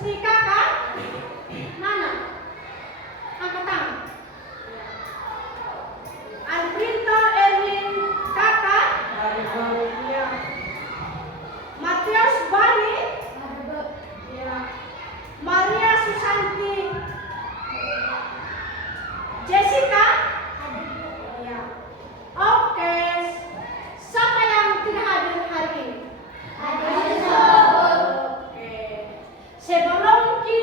Gusti kakak? Mana? Angkat tangan. Alfrinto Erwin kakak? Ya. Matius Bani? Ya. Maria Susanti? Jessica? Ya. Oke. Siapa yang tidak hadir hari ini? Oke. Sebelum kita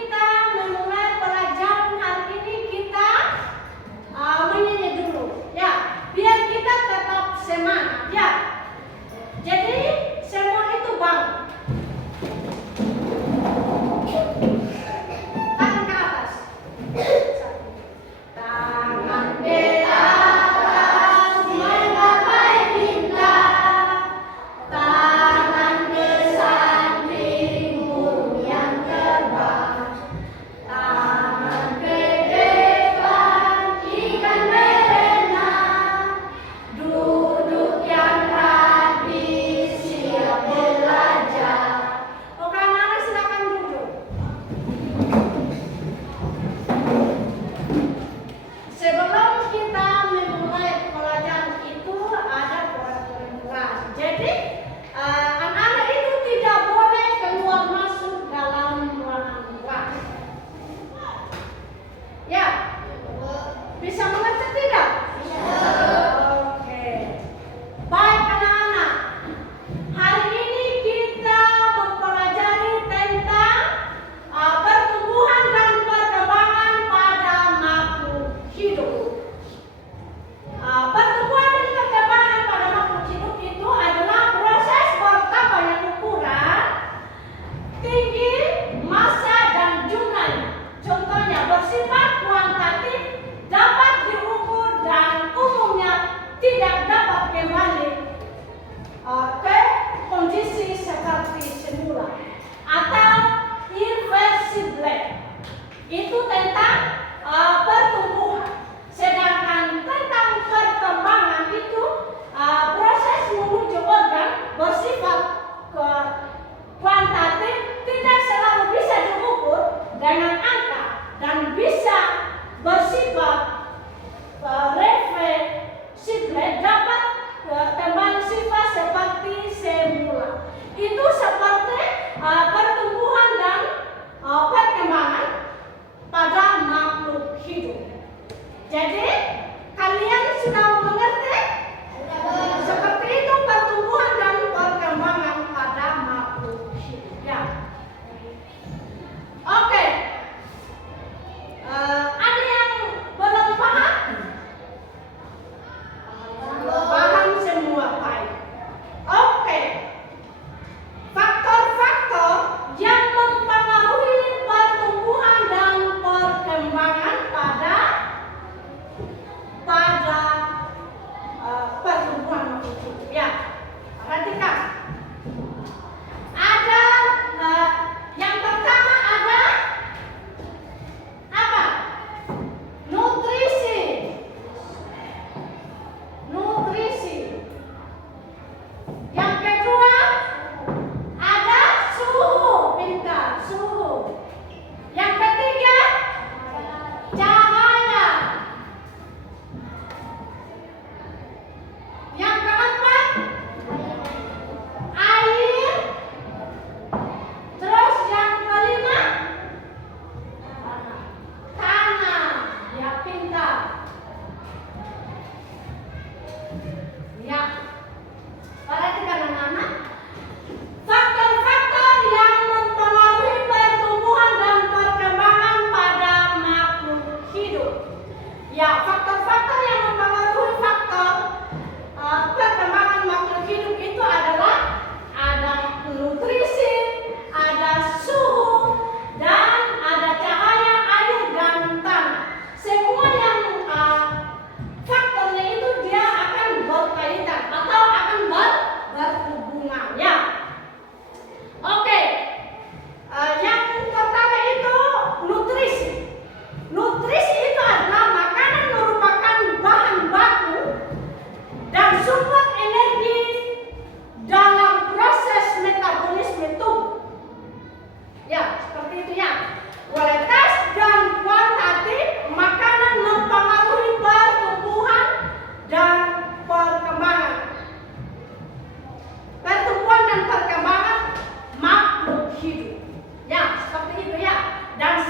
hidup. Ya, seperti itu ya. Dan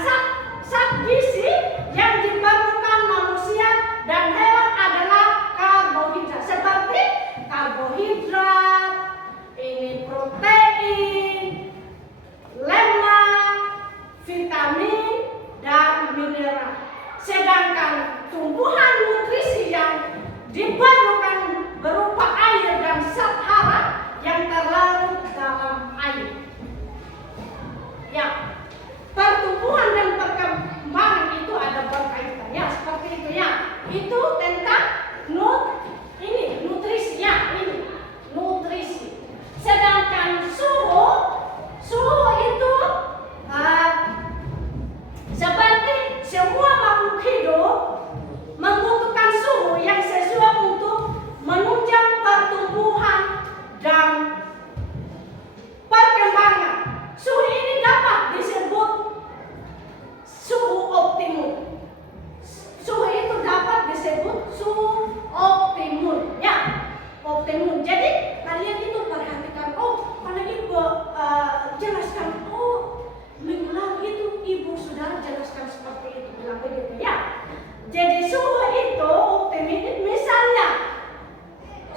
zat gizi yang diperlukan manusia dan hewan adalah karbohidrat. Seperti karbohidrat, ini protein, lemak, vitamin, dan mineral. Sedangkan tumbuhan nutrisi yang diperlukan berupa air dan zat hara yang terlarut dalam air. Ya, pertumbuhan dan perkembangan itu ada berkaitan ya, seperti itu ya. Itu tentang nutrisi ya, ini nutrisi. Sedangkan suhu itu seperti semua makhluk hidup membutuhkan suhu yang sesuai untuk menunjang pertumbuhan dan perkembangan. Suhu ini dapat disebut suhu optimum. Suhu itu dapat disebut suhu optimum, ya, optimum. Jadi kalian itu perhatikan, oh, kalau ibu jelaskan, oh, minggu lalu itu ibu sudah jelaskan seperti itu, bilang begitu, ya. Jadi suhu itu optimum, misalnya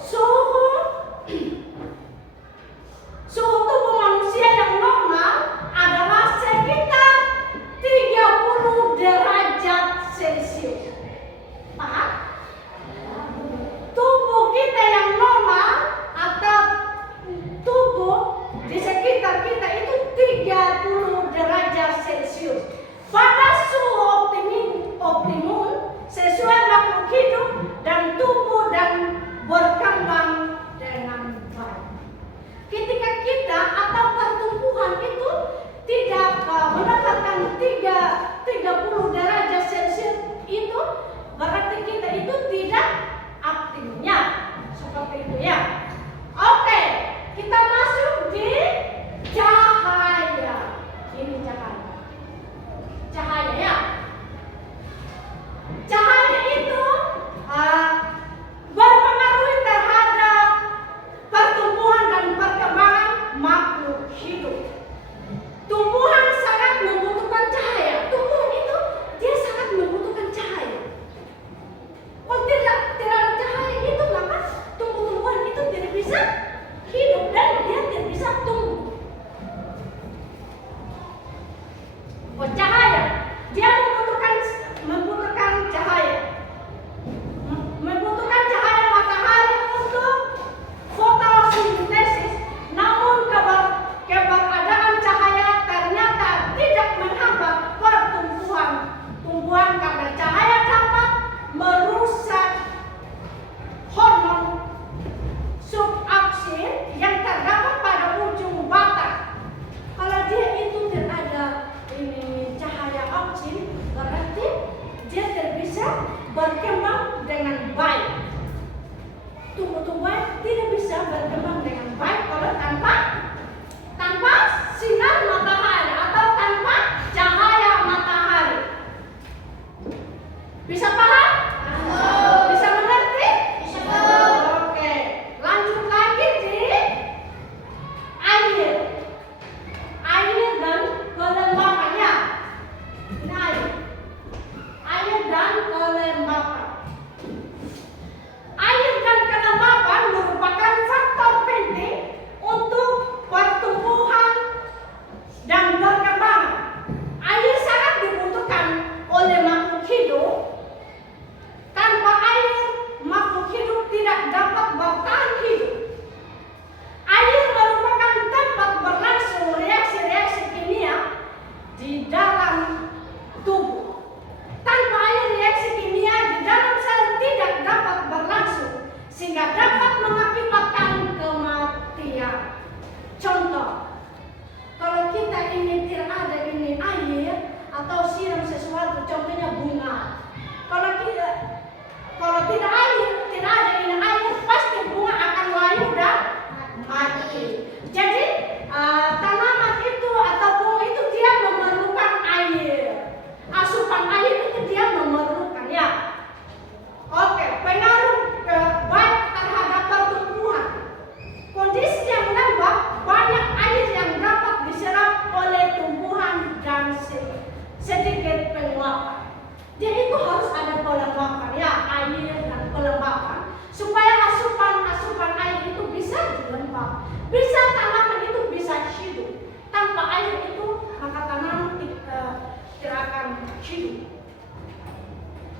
suhu tubuh manusia yang normal adalah sekitar 30 derajat Celcius. Paham? Tubuh kita yang normal atau tubuh di sekitar kita itu 30 derajat Celcius. Pada suhu optimum sesuai makhluk hidup dan tubuh dan berkembang dengan baik. Ketika kita atau pertumbuhan itu tidak mendapatkan 30 derajat Celcius, itu berarti kita itu tidak aktifnya, seperti itu ya. Oke, kita masuk di cahaya. Ini cahaya ya. Cahaya itu berpengaruh terhadap pertumbuhan dan perkembangan makhluk hidup. Tumbuhan sangat membutuhkan cahaya. Tumbuhan itu dia sangat membutuhkan cahaya. Kalau tidak ada cahaya itu, maka tumbuh-tumbuhan itu tidak bisa hidup dan dia tidak bisa tumbuh. Oh, cahaya, dia membutuhkan cahaya. Membutuhkan cahaya matahari untuk fotosintesis. Namun keberadaan cahaya ternyata tidak menghambat tumbuhan karena cahaya dapat merusak hormon subaksin yang terdapat pada ujung batang. Kalau dia itu tidak ada cahaya oksin, berarti dia tidak bisa berkembang dengan baik. Tumbuh-tumbuhan tidak bisa berkembang dengan baik kalau tanpa sinar matahari atau tanpa cahaya matahari. Bisa paham? Bisa mengerti? Bisa. Oke, lanjut lagi di air dan kelembapan ya. Ini air dan kelembapan. Air dan kelembapan merupakan faktor penting untuk pertumbuhan dan perkembangan. Air sangat dibutuhkan oleh makhluk hidup. Tanpa air, makhluk hidup tidak dapat bertahan hidup. Air merupakan tempat berlangsung reaksi-reaksi kimia di dalam tubuh. Tanpa air, reaksi kimia di dalam sel tidak dapat berlangsung, sehingga dapat mengakibatkan kematian. Contoh, kalau kita ini tidak ada air atau siram sesuatu, contohnya bunga. Kalau tidak ada air, pasti bunga akan layu dan mati. Jadi tanaman itu atau bunga itu dia memerlukan air. Asupan air itu dia memerlukan ya. Oke, pengaruh baik terhadap pertumbuhan. Kondisi yang lembab, banyak air yang dapat diserap hidup.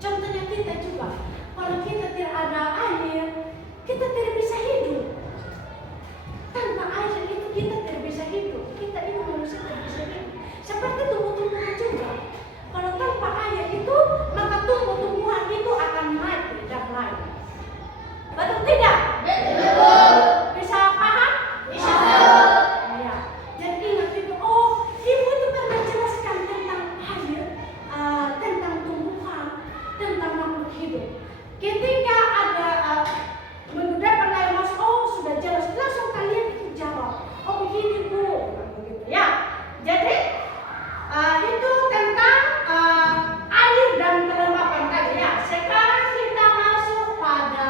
Contohnya kita juga, kalau kita tidak ada air, kita tidak bisa hidup. Tanpa air itu kita tidak bisa hidup. Kita ini manusia tidak bisa hidup. Seperti tumbuh-tumbuhan juga. Kalau tanpa air itu, maka tumbuh-tumbuhan itu akan mati dan lain. Betul tidak? Betul. Bisa paham? Bisa. Ya. Jadi ingat itu, oh, ibu itu pernah jelaskan tentang air, tentang tumbuhan, tentang makhluk hidup. Ketika ada menggunakan air mas, oh sudah jelas, langsung kalian itu jawab, oh begini bu, begitu ya. Jadi itu tentang air dan kelembapan tadi ya. Sekarang kita masuk pada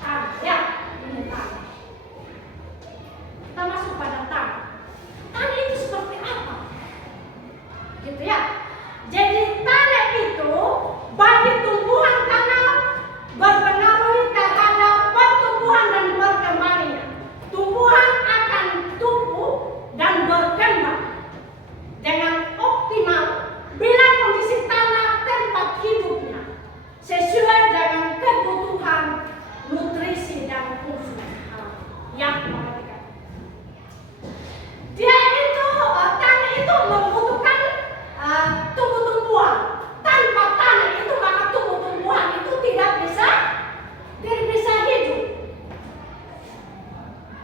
tanah ya. Ini tanah. Kita masuk pada tanah. Tanah itu seperti apa? Gitu ya. Jadi tanah itu bagi tumbuhan tanam berpengaruh terhadap pertumbuhan dan berkembangnya. Tumbuhan akan tumbuh dan berkembang dengan optimal bila kondisi tanah tempat hidupnya sesuai dengan kebutuhan nutrisi dan fungsi yang diperhatikan. Dia itu tanah itu membutuhkan tumbuh-tumbuhan. Tanpa tanah itu maka tumbuh-tumbuhan itu tidak bisa hidup.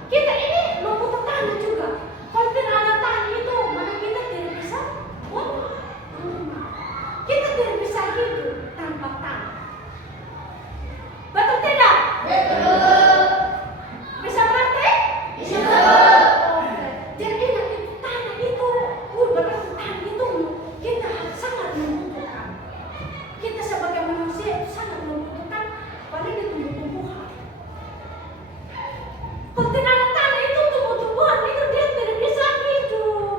Kita ini membutuhkan tanah juga. Kalau tidak ada tanah itu maka kita tidak bisa kita tidak bisa hidup tanpa tanah. Betul tidak? Betul. Bisa mengerti? Bisa. Oke. Jadi nanti tanah itu, berarti tanah itu kita sangat membutuhkan. Kita sebagai manusia itu sangat membutuhkan apalagi tumbuh-tumbuhan. Kalau tidak ada tanah itu tumbuh-tumbuhan itu dia tidak bisa hidup.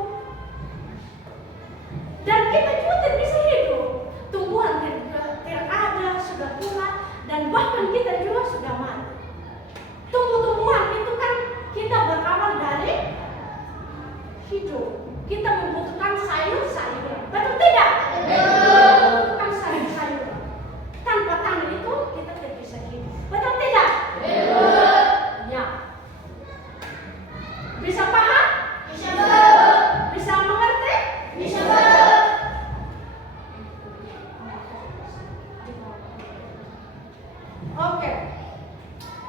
Dan kita juga tidak bisa hidup. Tumbuhan tidak ada, sudah tua, dan bahkan kita juga sudah mati. Tumbuh-tumbuhan itu kan kita berawal dari hidup. Kita membutuhkan sayur-sayuran. Betul tidak? Betul. Membutuhkan sayur-sayuran. Tanpa tanah itu kita tidak bisa hidup. Betul tidak? Betul. Ya. Bisa paham? Bisa. Bisa mengerti? Bisa. Oke.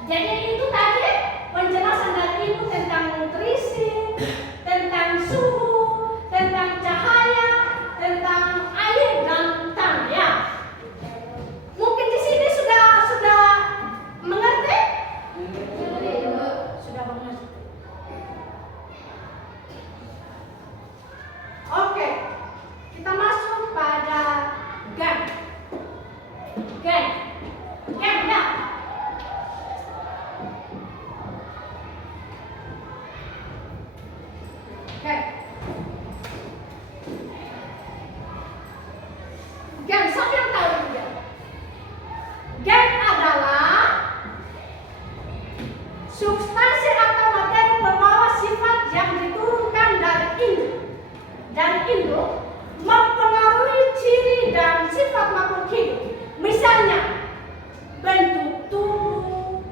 Jadi itu tadi penjelasan dari ibu tentang nutrisi, tentang suhu, tentang cahaya, tentang air dan tanah ya. Mungkin di sini sudah mengerti? Sudah mengerti. Oke. Kita masuk pada gen. Gen ya. Oke. Gen, siapa yang tahu itu gen? Gen adalah substansi atau materi pembawa sifat yang diturunkan dari induk mempengaruhi ciri dan sifat makhluk hidup. Misalnya bentuk tubuh,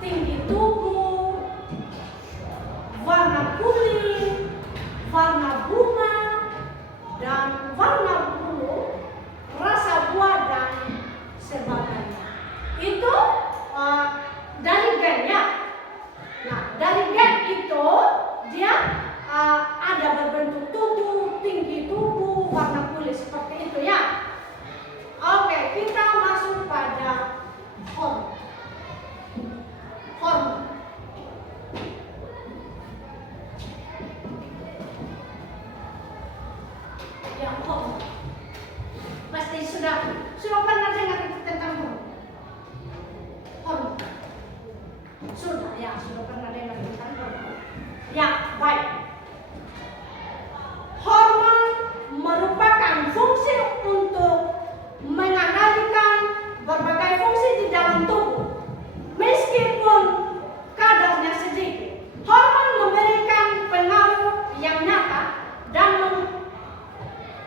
tinggi tubuh, warna kulit, warna bunga, dan warna bulu, rasa buah dan sebagainya. Itu dari gen ya. Nah, dari gen itu dia ada berbentuk tubuh, tinggi tubuh, warna kulit seperti itu ya. Oke, kita masuk pada hormon. Ya, hormon. Pasti sudah pernah dengar tentang hormon. Sudah pernah dengar tentang hormon. Ya, baik. Hormon merupakan fungsi untuk mengendalikan berbagai fungsi di dalam tubuh. Meskipun kadarnya sedikit, hormon memberikan pengaruh yang nyata dan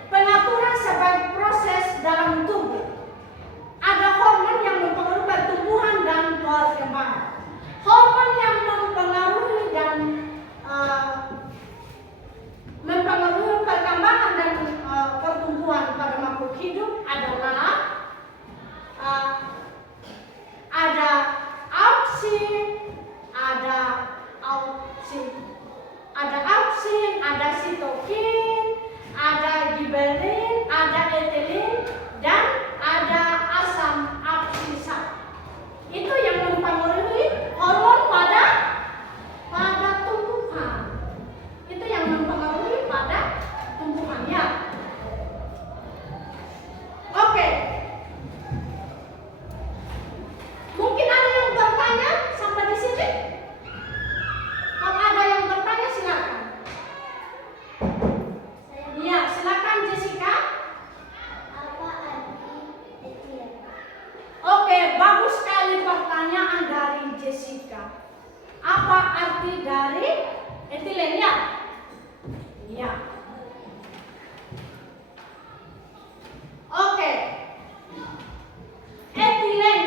pengaturan sebagai ada sitokin, ada gibberellin, ada etilen, dan ada asam absisat. Itu yang mempengaruhi hormon pada tumbuhan. Itu yang mempengaruhi pada tumbuhannya. Oke. Mungkin ada yang bertanya sampai di sini? Kalau ada yang bertanya silakan. Ya, silakan Jessica. Apa arti etilen? Oke, bagus sekali pertanyaan dari Jessica. Apa arti dari etilen ya? Ya. Oke. Etilen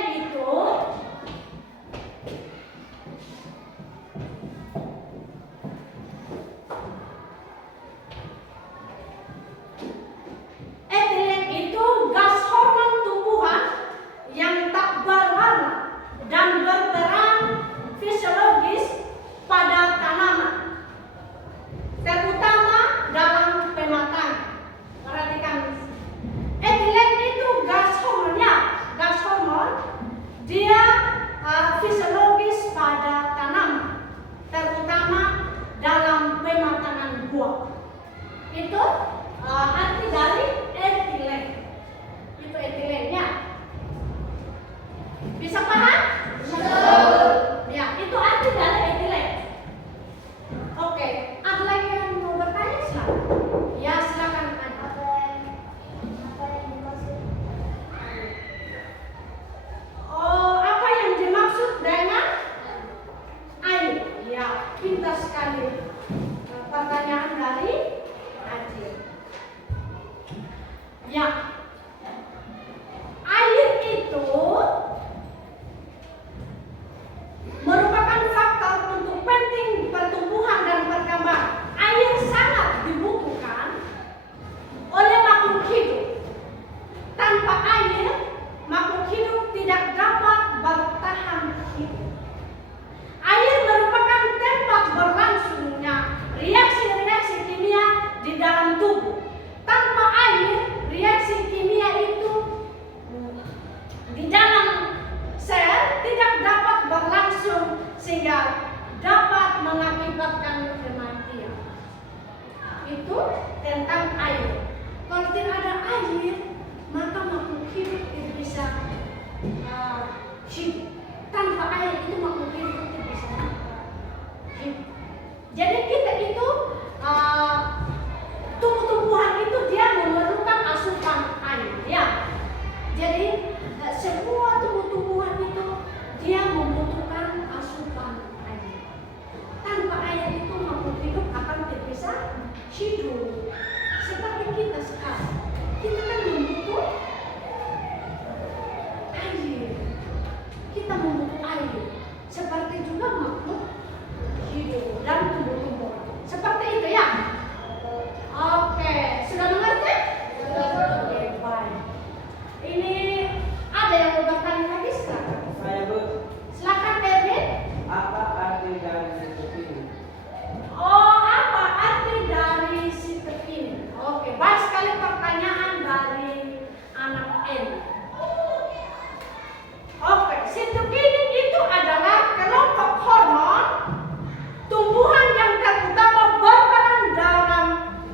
itu gas hormon tumbuhan yang tak berwarna dan berperan fisiologis pada tanaman, terutama dalam pematangan. Perhatikan, etilen itu gas hormon, dia fisiologis pada tanaman, terutama dalam pematangan buah. Itu arti dari etilen. Itu etilennya. Bisa paham? Ya, itu arti dari etilen. Oke, ada lagi yang mau bertanya? Silakan. Ya, silakan. Apa yang dimaksud? Oh, apa yang dimaksud dengan air? Ya, pintar sekali. Pertanyaan dari Adil. Ya, air itu merupakan faktor untuk penting pertumbuhan dan perkembangan. Air sangat dibutuhkan oleh makhluk hidup. Tanpa air, makhluk hidup tidak dapat bertahan hidup. Air merupakan tempat berlangsungnya reaksi-reaksi kimia di dalam tubuh. Tanpa air, reaksi kimia itu di dalam sel tidak dapat berlangsung sehingga dapat mengakibatkan kematian. Itu tentang air. Kalau tidak ada air, maka makhluk hidup tidak bisa hidup. Tanpa air itu makhluk hidup tidak bisa hidup. Jadi kita itu tumbuh-tumbuhan itu dia memerlukan asupan air, ya. Jadi semua tumbuh-tumbuhan itu dia membutuhkan asupan air. Tanpa air itu makhluk hidup akan tidak bisa hidup. Seperti kita sekarang, kita kan membutuhkan air. Kita membutuhkan air. Seperti juga makhluk hidup dan tumbuh-tumbuhan. Seperti itu ya. Oke, sudah mengerti? Oke, baik. Ini ada yang mau bertanya lagi silakan. Saya Bu, Silakan Kevin. apa arti dari sitokin? Oh, apa arti dari sitokin? Oke, baik sekali pertanyaan dari anak N. Oke, sitokin itu adalah kelompok hormon tumbuhan yang terutama berperan dalam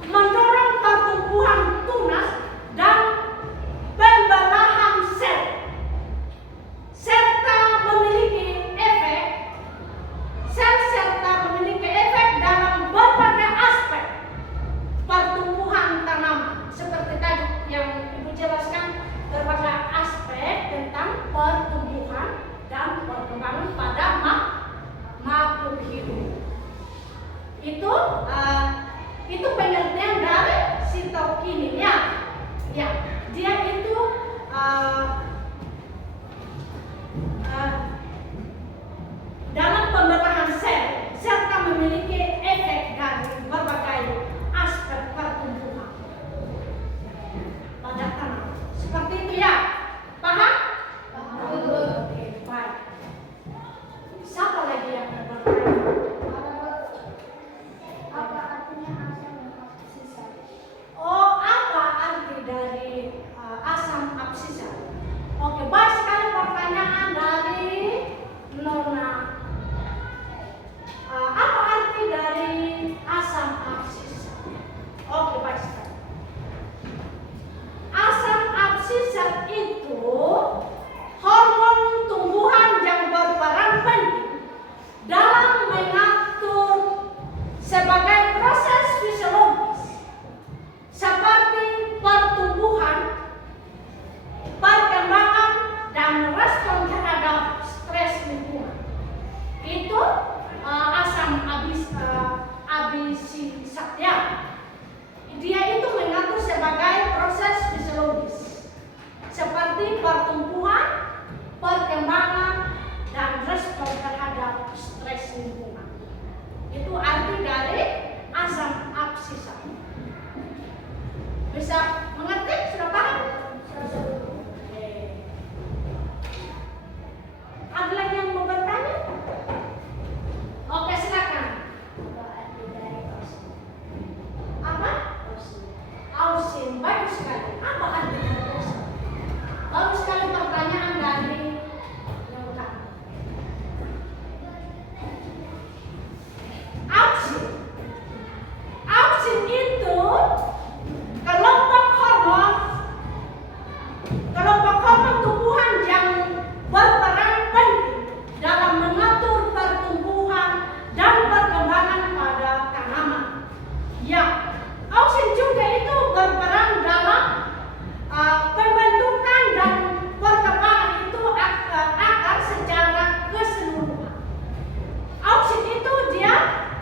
mendorong pertumbuhan tunas dan pembelahan sel, serta memiliki efek dalam berbagai aspek pertumbuhan tanaman. Seperti tadi yang Ibu jelaskan, berbagai aspek tentang pertumbuhan dan perkembangan pada makhluk hidup. Itu pengertian dari sitokin ya. Ya, dia itu dalam pembelahan sel serta memiliki efek dari berbagai aspek pertumbuhan pada tanaman. Seperti itu ya. Paham? Oke, baik. Siapa lagi yang bertanya? Apa artinya asam Bisa mengerti? Sudah paham? Oke. Ada lagi yang mau bertanya? Oke, silakan. Apa arti dari ausin? Apa? Ausin. Ausin, bagus sekali. Apa artinya ausin? Bagus sekali pertanyaan dari yang utama. Ausin. Ausin itu kelompok hormon tumbuhan yang berperan penting dalam mengatur pertumbuhan dan perkembangan pada tanaman. Ya, ausin juga itu berperan dalam pembentukan dan perkembangan itu akar secara keseluruhan. Ausin itu dia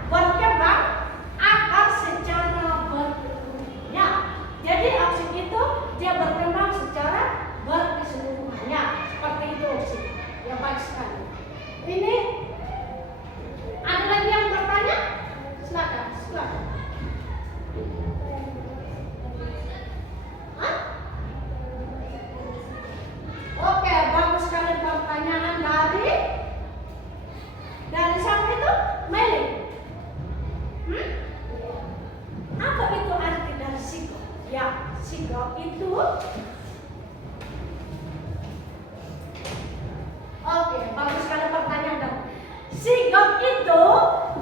berkembang akar secara berkeseluruhannya. Jadi ausin itu dia berkembang secara berkeseluruhannya. Seperti itu ausin. Ya, baik sekali. Ini ada lagi yang bertanya? Silakan, silakan. Hah? Oke, bagus sekali pertanyaan dari siapa itu? Meli. Apa itu arti dari sigok? Ya, sigok itu oke, bagus sekali pertanyaan dong. Sigok itu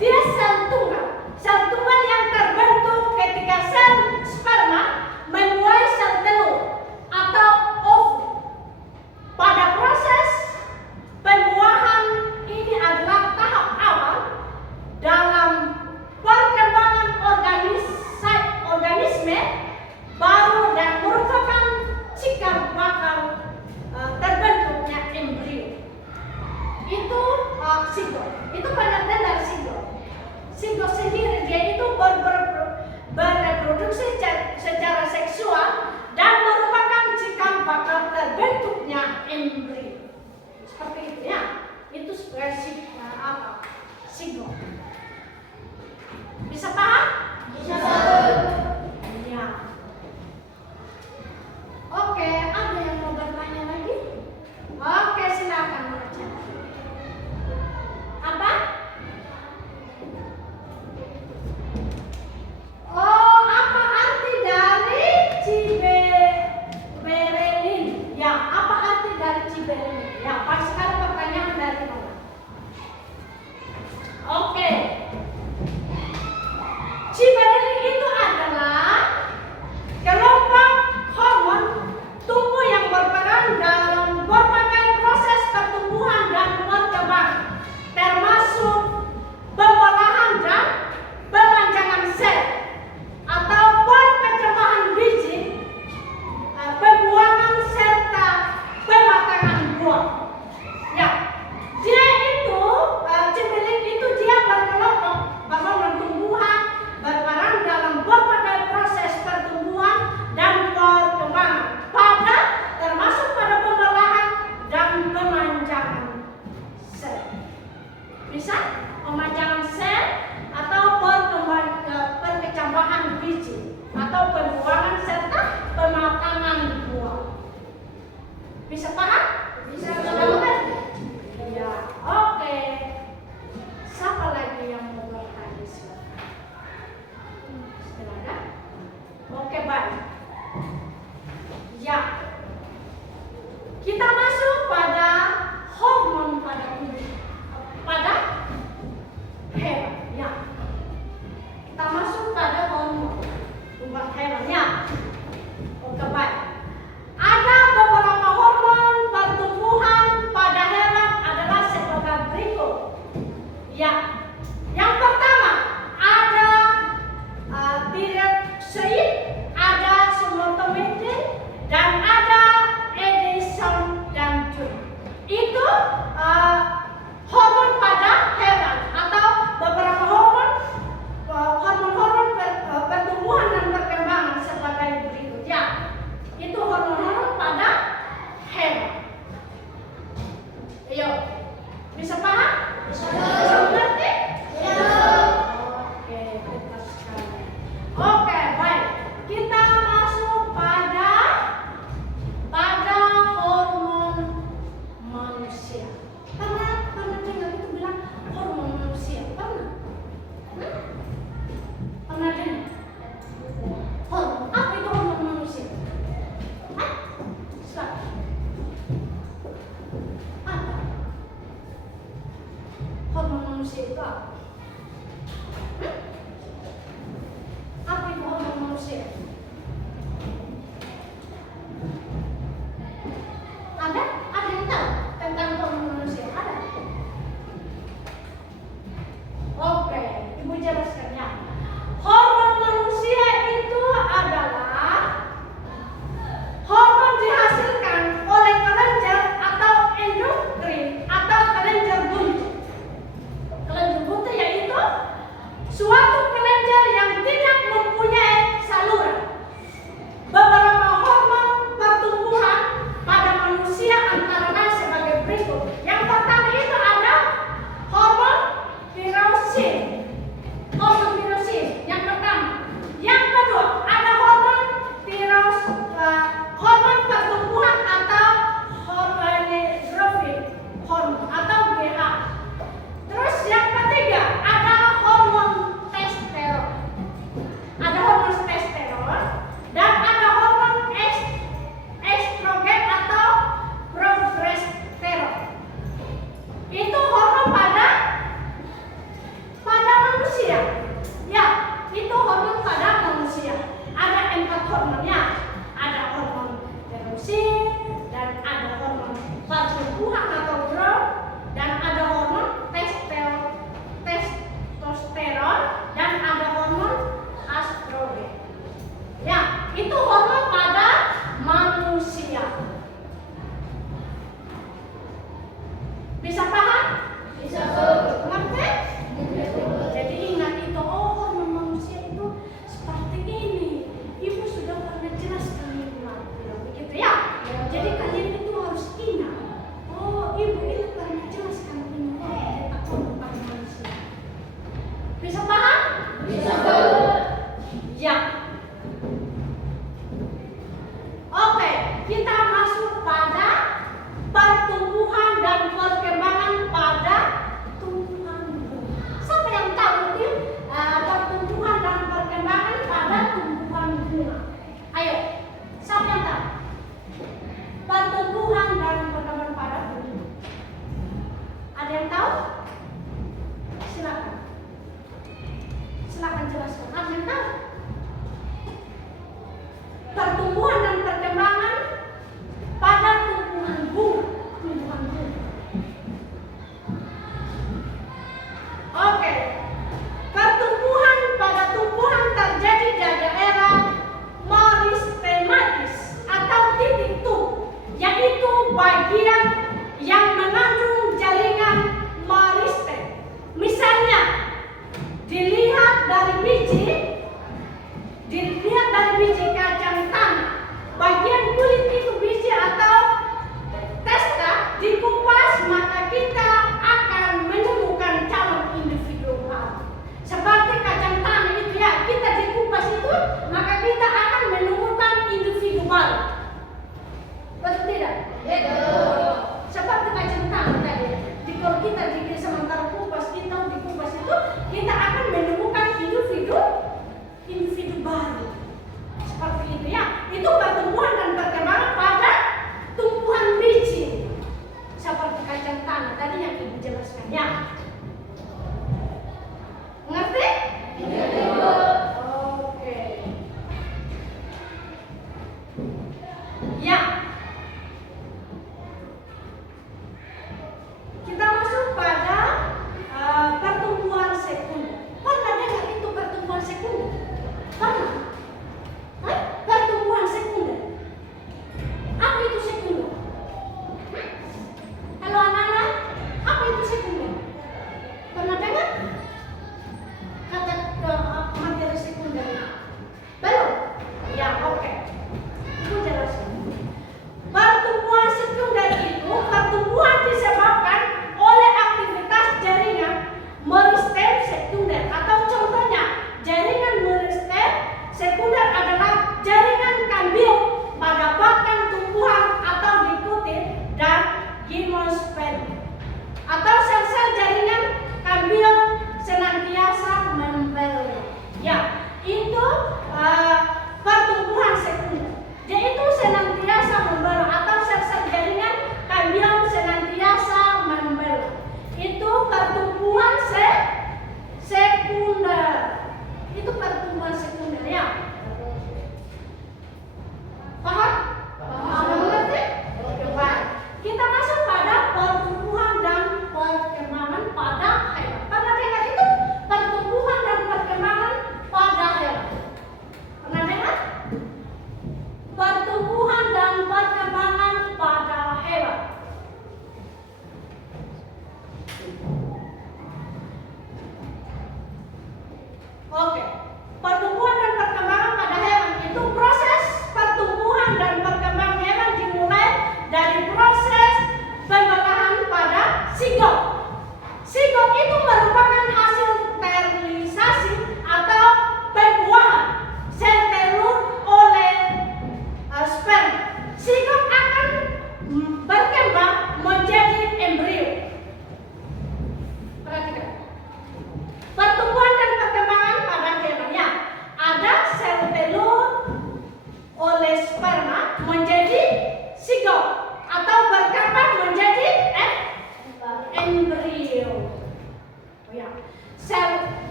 dia sel tunggal. Sel tunggal yang terbentuk ketika sel sperma menuai sel telur atau ovum. Pada proses pembuahan ini adalah tahap awal dalam perkembangan organisme baru dan merupakan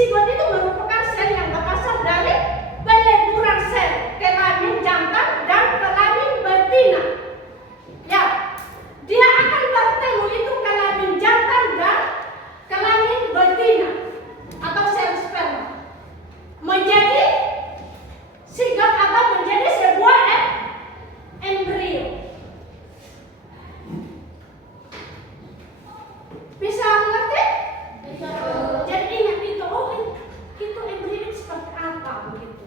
Sigot itu merupakan sel yang berasal dari peleburan sel kelamin jantan dan kelamin betina. Ya, dia akan bertemu itu kelamin jantan dan kelamin betina atau sel sperma menjadi sigot atau menjadi sebuah embrio. Bisa mengerti? Jadi ingat itu, itu embrio itu seperti apa begitu.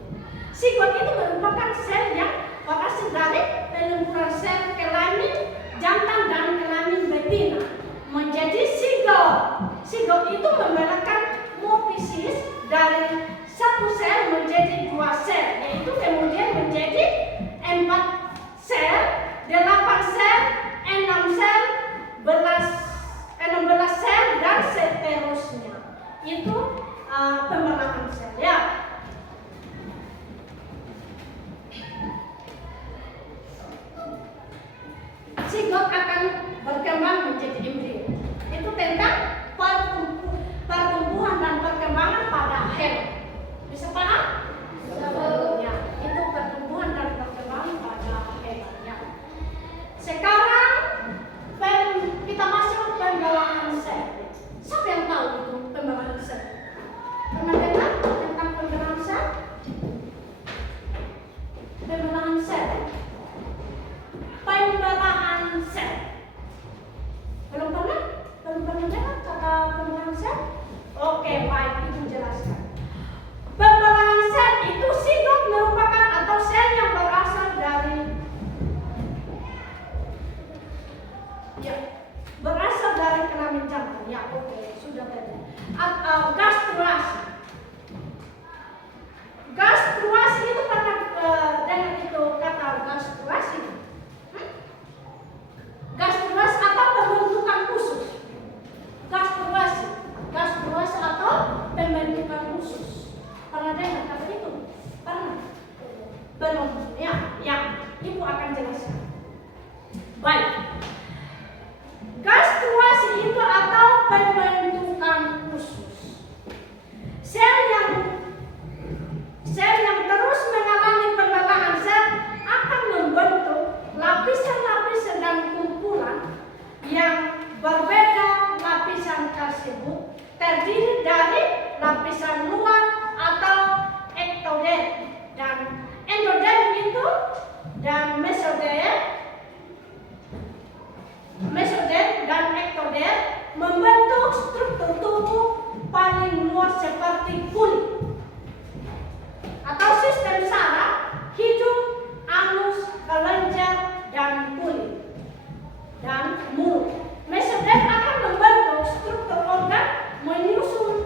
Sigot itu merupakan sel yang berasal dari peleburan sel kelamin jantan dan kelamin betina menjadi sigot. Sigot itu membedakan mofisis dari satu sel menjadi dua sel, yaitu kemudian menjadi 4 sel, 8 sel, 6 sel, 16 sel dan seterusnya. Itu pembedakan sel ya. Sigot akan berkembang menjadi embrio. Itu tentang pertumbuhan dan perkembangan pada hewan. Bisa paham? Ya, itu pertumbuhan dan perkembangan pada hewan ya. Sekarang kita masuk pembedahan sel. Siapa yang tahu itu pembedahan sel? Pernah dengar tentang pembedahan sel? Pembedahan sel. Pembedahan sel. Belum pernah dengar kata pembedahan sel? Oke, baik, itu jelaskan. Pembedahan sel itu sigot merupakan atau sel yang berasal dari kelamin jantan. Ya, oke, sudah tadi. Gastrulasi. Gastrulasi itu pernah dengar itu kata gastrulasi? Gastrulasi atau pembentukan usus. Gastrulasi atau pembentukan usus. Pernah dengar kata itu? Pernah? Belum? Ya, Ibu akan jelaskan. Baik. Gastrulasi itu atau pembentukan usus. Sel yang terus mengalami pembedahan sel akan membentuk lapisan-lapisan dan kumpulan yang berbeda. Lapisan tersebut terdiri dari lapisan luar atau ektoderm dan endoderm itu dan mesoderm dan ektoderm membentuk struktur tubuh paling luas seperti kulit atau sistem saraf, hidung, anus, kelenjar, dan kulit dan mulut. Mesoderm akan membentuk struktur organ menyusun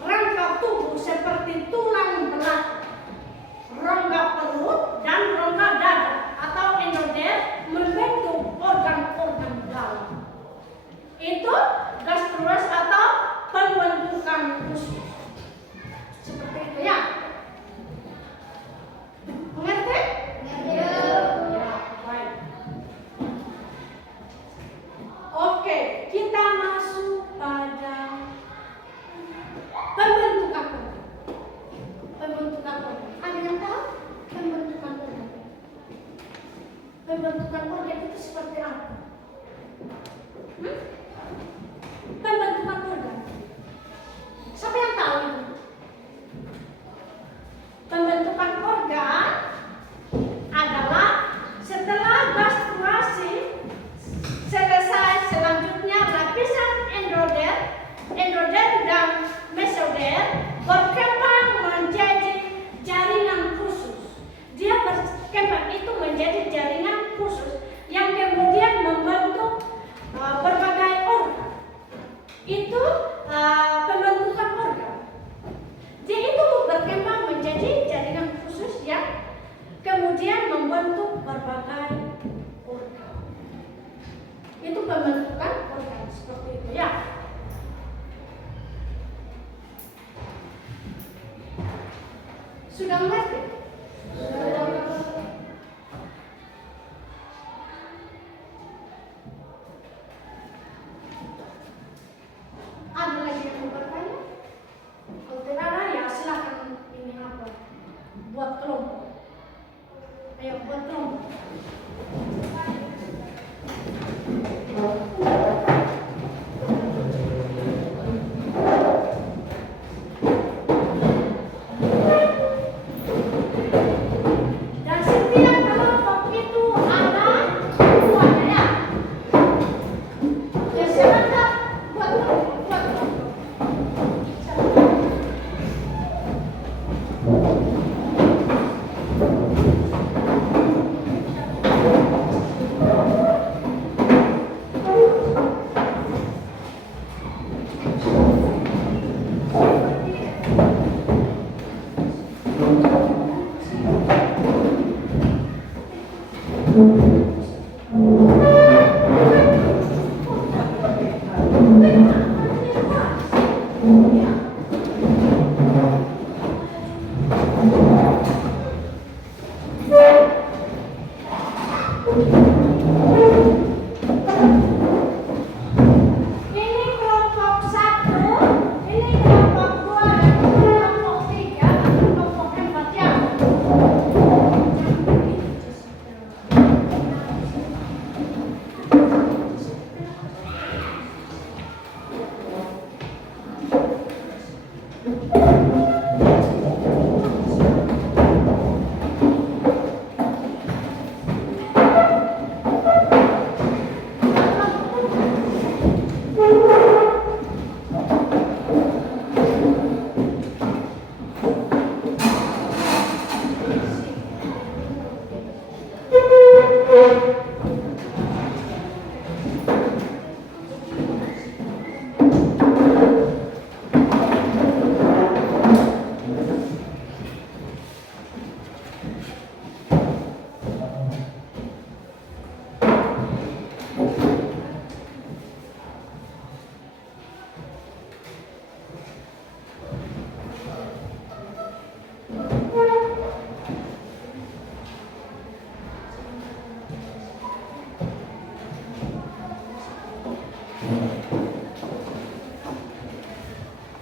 rangka tubuh seperti tulang belakang, rongga perut, dan rongga dada. Atau endoderm membentuk organ-organ dalam. Itu gastrulasi atau pembentukan usus. Seperti itu ya. Mengerti? Ya, baik. Oke, kita masuk pada pembentukan organ. Pembentukan organ. Ada yang tahu pembentukan organ? Pembentukan organ itu seperti apa? Pembentukan organ. Siapa yang tahu itu? Pembentukan organ adalah setelah gastrulasi selesai, selanjutnya lapisan endoderm dan mesoderm berkembang menjadi jaringan khusus. Dia berkembang itu menjadi jaringan khusus yang kemudian membentuk berbagai organ. Itu pembentukan organ. Dia itu berkembang menjadi jaringan khusus yang kemudian membentuk berbagai organ. Itu pembentukan organ seperti itu ya. Sudah mengerti? Ada lagi yang mau bertanya? Kalau tidak Ini kelompok 1, ini kelompok 2, dan ini kelompok 3, dan kelompok 4 ya.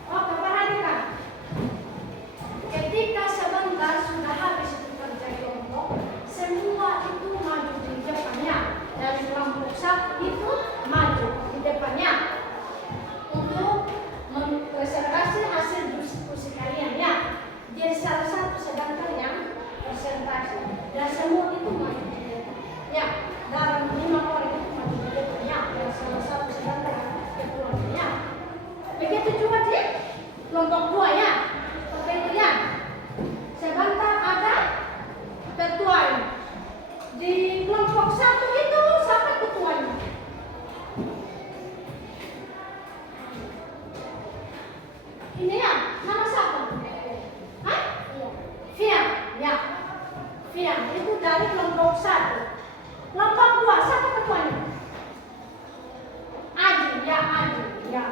Oke, perhatikan. Ketika sebentar sudah habis bekerja kelompok, semua itu maju di depannya. Dari kelompok 1 itu maju di depannya untuk mempresentasi hasil diskusi kalian ya. Jadi salah satu sedangkan yang presentasi dan semua itu maju di depannya. Ya, dalam 5 orang itu maju di depannya dan salah satu sedangkan yang ketuanya. Begitu juga di kelompok 2 ya. Seperti itu ya. Sebentar ada ketua. Di kelompok 1 itu siapa ketuanya? Ini ya, nama siapa? Hah? Fian, ya. Fian itu dari kelompok 1. Kelompok 2 siapa ketuanya? Adi, ya Adi, ya.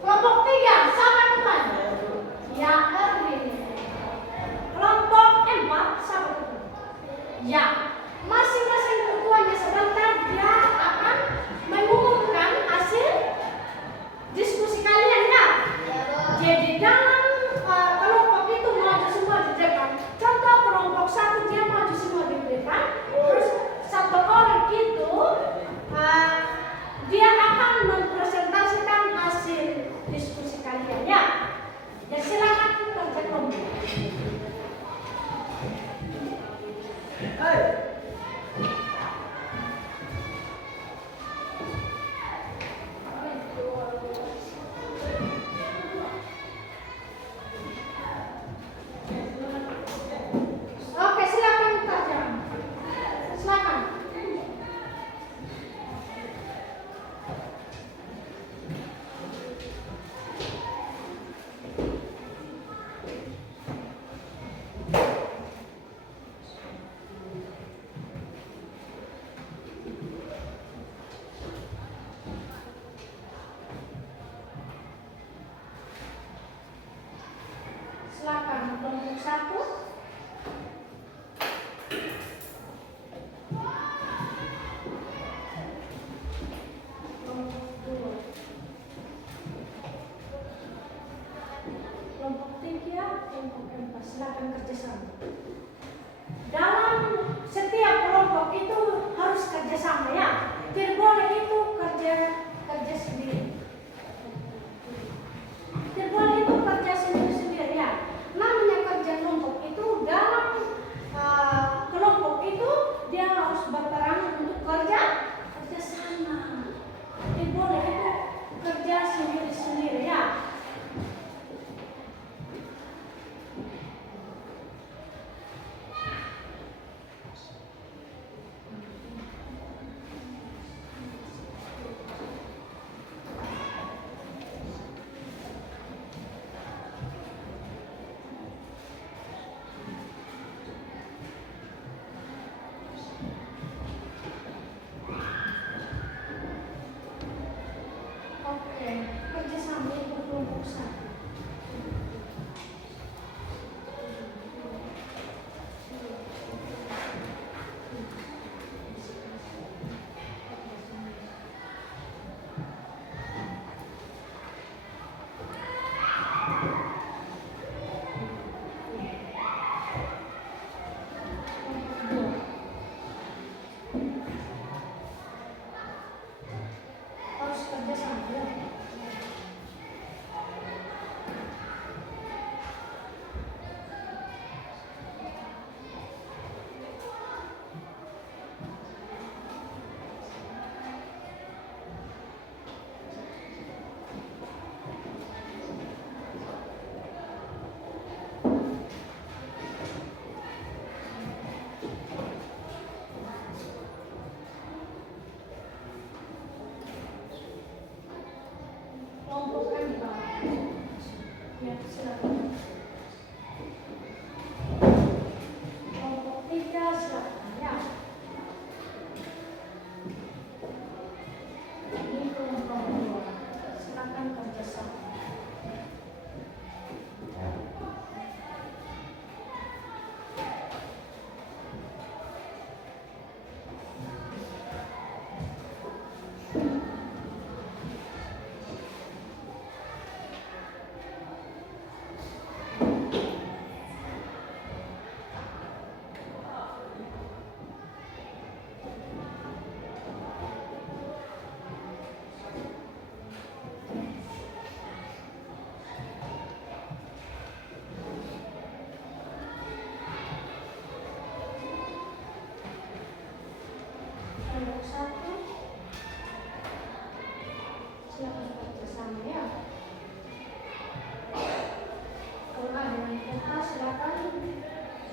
Kelompok 3 siapa ketuanya? Ya Erwin. Kelompok 4 siapa ketuanya? Ya. Masing-masing ketuanya sebentar dia akan mengumumkan hasil diskusi kalian ya. Jadi dalam kelompok itu maju semua di depan. Contoh kelompok 1 dia maju semua di depan. Terus satu orang itu dia akan mempresentasikan hasil diskusi kalian ya. Ya silakan kerja kelompok. Oke, silakan kerja. Silakan. Silakan kelompok 1. Kelompok 2. Kelompok 3, kelompok 4. Silakan kerjasama. Dalam setiap kelompok itu harus kerjasama ya. Tidak boleh itu kerja sendiri. Tidak boleh itu kerja sendiri ya. Namanya kerja kelompok itu dalam kelompok itu dia harus berperan untuk kerja sama. Tidak boleh itu kerja sendiri ya.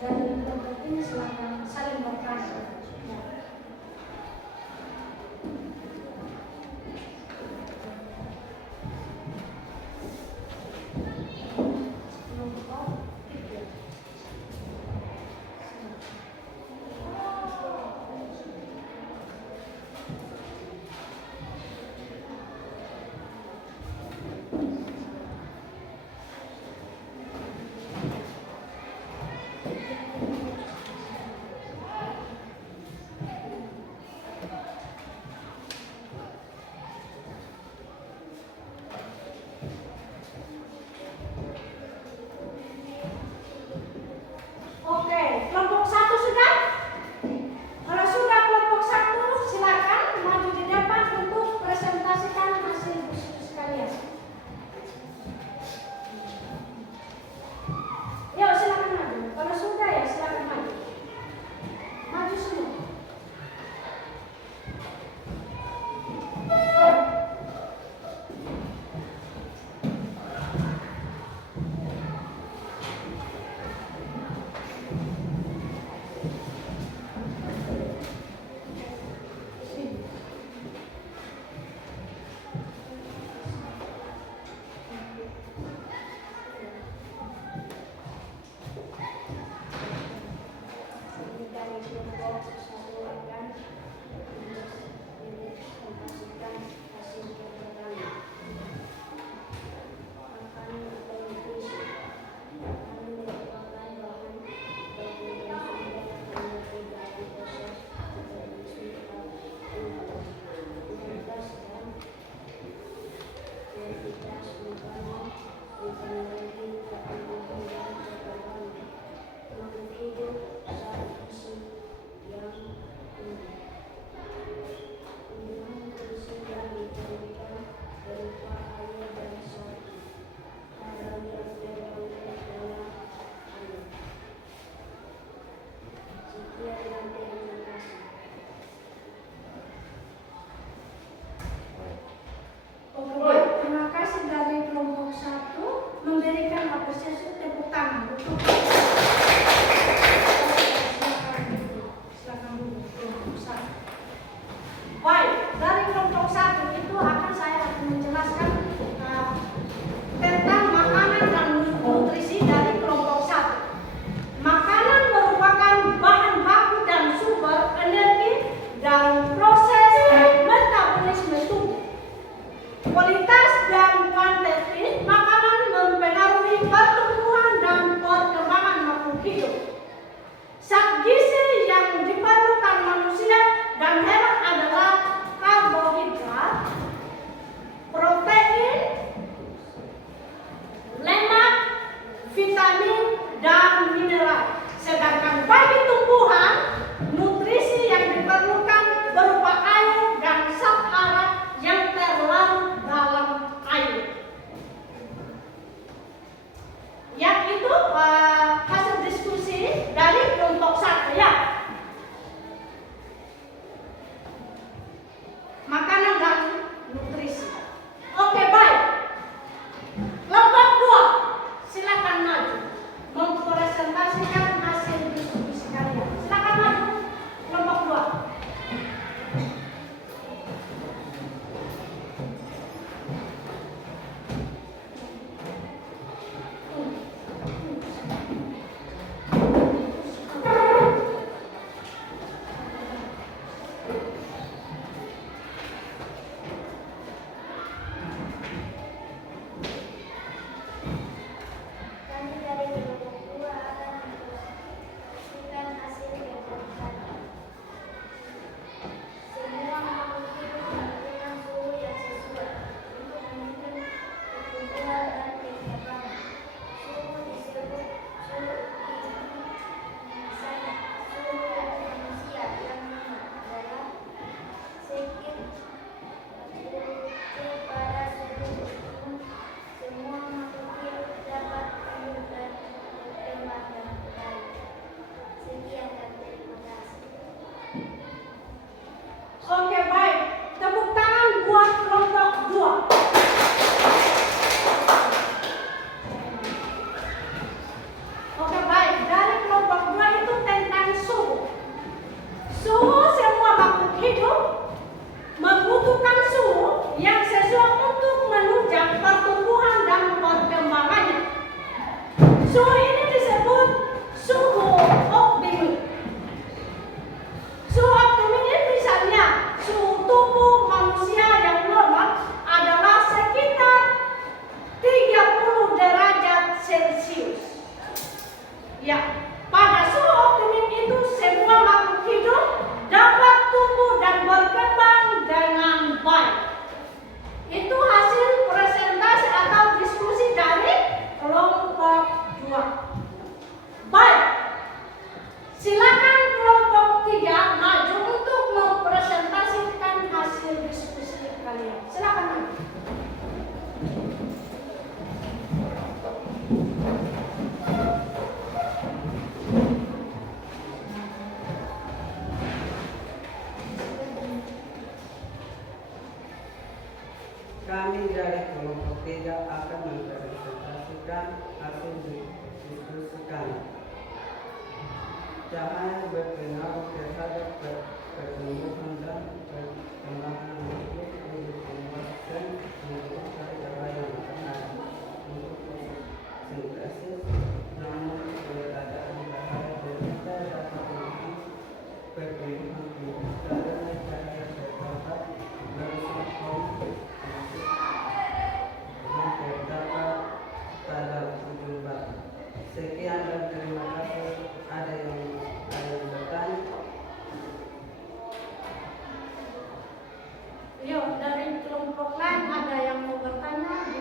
dari kelompok ini silakan saling bertanya. Ya. Kelompok 3. Oke, kelompok 1 sudah? Kalau sudah kelompok 1, silakan maju di depan untuk presentasikan hasil diskusi kalian. Yuk, silakan maju. Kalau sudah ya silakan maju. Maju semua. Dari kelompok 1 akan mempresentasikan hasil pertama. Akan televisi akan merupakan bahan baku dan sumber energi dari proses produksi kualitas dan kuantitas membangun teknologi teknologi dan perkembangan makhluk hidup saat musim yang tinggi. Penggunaan kondisi yang diberikan berupa air dan sapi. Hal yang terbangun dalam air. Sekian dan terima kasih. Oke, terima kasih dari kelompok 1 memberikan apresiasi tepuk tangan untuk silakan dulu kelompok 1. Baik, dari kelompok 1 itu saya akan menjelaskan tentang makanan dan nutrisi dari kelompok 1. Makanan merupakan bahan baku dan sumber energi dalam proses metabolisme tubuh. Kualitas dan kuantitas makanan mempengaruhi pertumbuhan dan perkembangan Suhu ini disebut suhu optimum. Suhu optimum ini misalnya suhu tubuh manusia yang normal adalah sekitar 30 derajat Celcius. Ya, pada suhu optimum itu semua makhluk hidup dapat tumbuh dan berkembang dengan baik. Itu hasil presentasi atau diskusi dari kelompok 2. Baik, silakan kelompok 3 maju untuk mempresentasikan hasil diskusi kalian. Silakan maju. Kami dari kelompok 3 akan mempresentasikan hasil diskusi kami. Cahaya berpengaruh terhadap pertumbuhan dan perkembangan makhluk hidup dan merupakan cara yang terbaik untuk fotosintesis. Namun keberadaan cahaya ternyata dapat menahan pertumbuhan hidup karena cahaya terdapat bersifat yang terdapat pada ujung batu. Sekian dan terima kasih. Ada yang bertanya? Yuk, dari kelompok lain ada yang mau bertanya?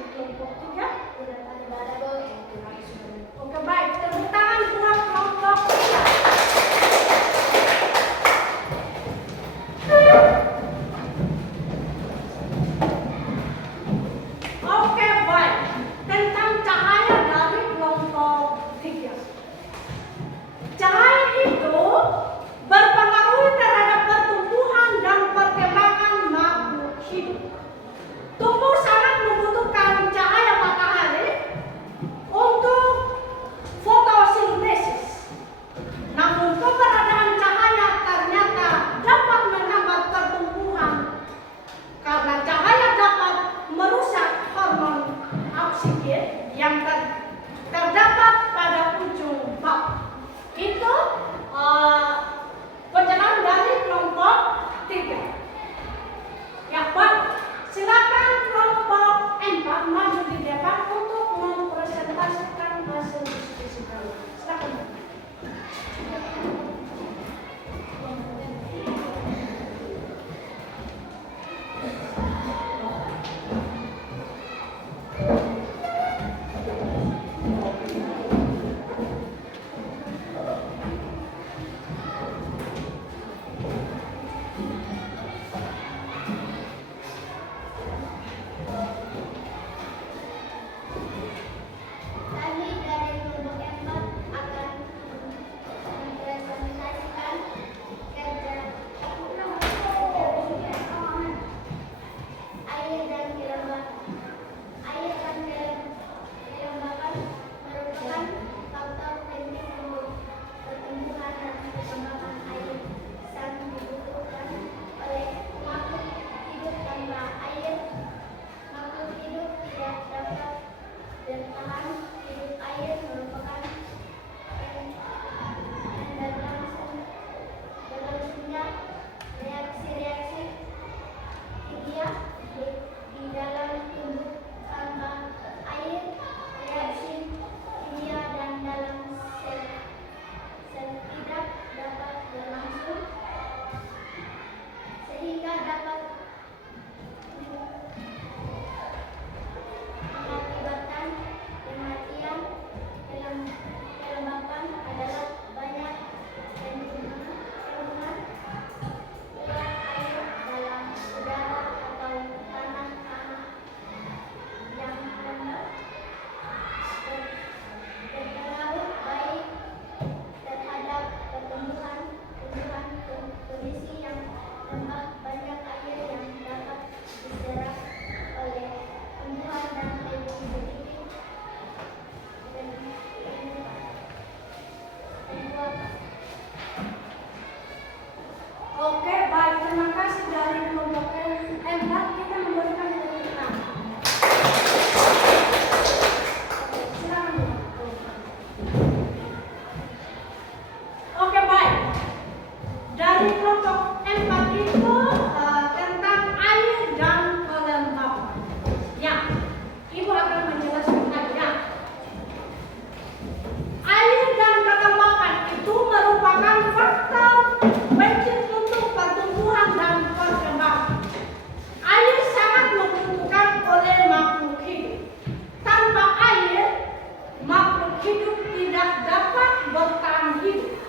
tidak dapat bertahan hidup.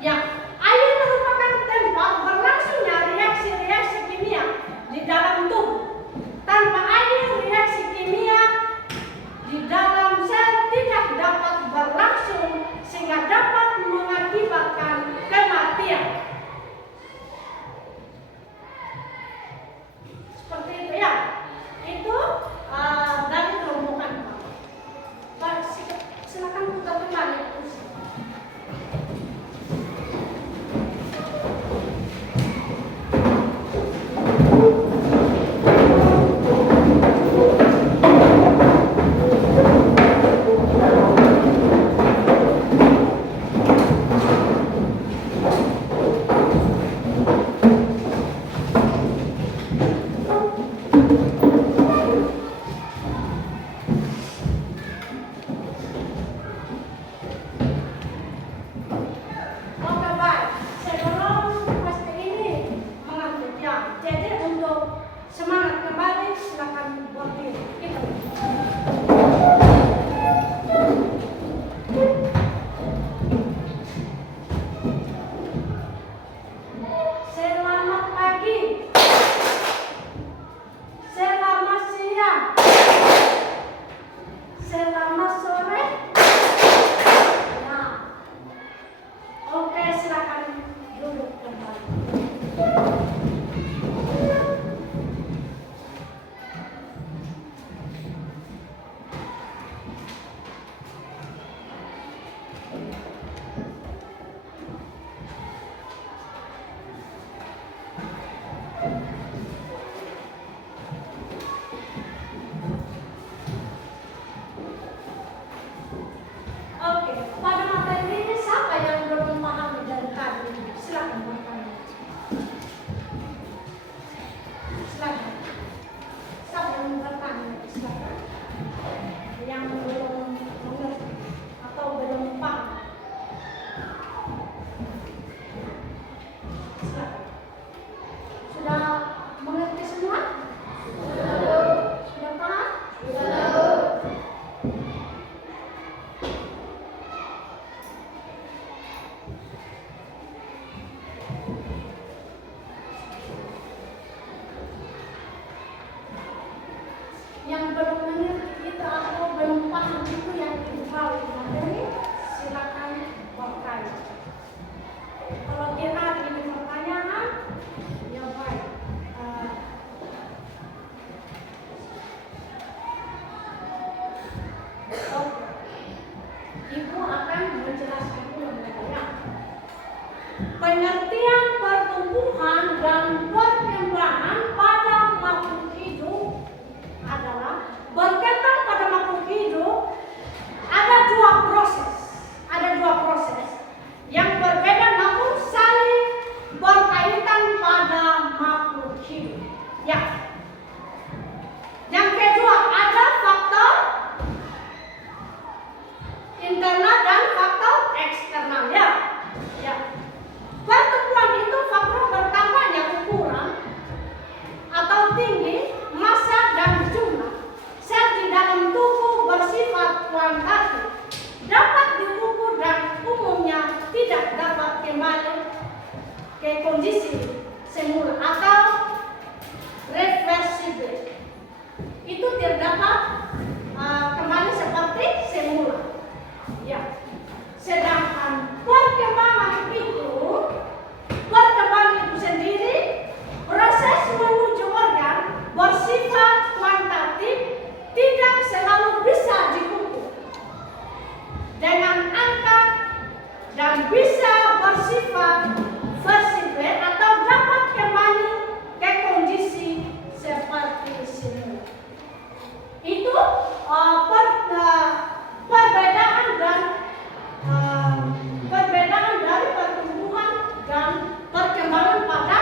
Ya, air merupakan tempat berlangsungnya reaksi-reaksi kimia di dalam tubuh. Tanpa air, reaksi kimia di dalam sel tidak dapat berlangsung sehingga dapat mengakibatkan kematian. Seperti itu ya. Itu dari rombongan. Pak, silakan putar kembali. Oke, baik. Sebelum pasti ini mengantuk ya. Jadi untuk semangat kembali silakan berdiri. Kita. Selamat pagi. Selamat siang. Selamat sore. Nah. Oke, silakan duduk kembali. Oke, pada materi ini siapa yang belum paham dari tadi? Silakan bertanya. Silakan. Siapa yang bertanya? Silakan. Yang belum mengerti atau belum paham. Silakan. Sudah mengerti semua? Sudah paham? Yang belum mengerti itu atau belum paham itu yang dibawah materi, silakan bertanya. Kalau tidak ada pertanyaan, ya baik. Oke. Ibu akan menjelaskan dulu ya. Pengertian pertumbuhan dan perkembangan pada makhluk hidup adalah berkembang pada makhluk hidup ada dua proses yang berbeda namun saling berkaitan pada makhluk hidup. Ya. Yang kedua ada faktor internal dan faktor eksternal ya. Ya. Pertumbuhan itu faktor bertambahnya ukuran atau tinggi, massa dan jumlah sel di dalam tubuh bersifat kuantitatif, dapat diukur dan umumnya tidak dapat kembali ke kondisi semula atau reversible. Itu tidak dapat kembali seperti semula. Ya. Sedangkan perkembangan itu sendiri proses menuju organ bersifat kuantitatif, tidak selalu bisa diukur dengan angka dan bisa bersifat versible atau dapat kembali ke kondisi seperti semula. Itu perbedaan dari pertumbuhan dan perkembangan pada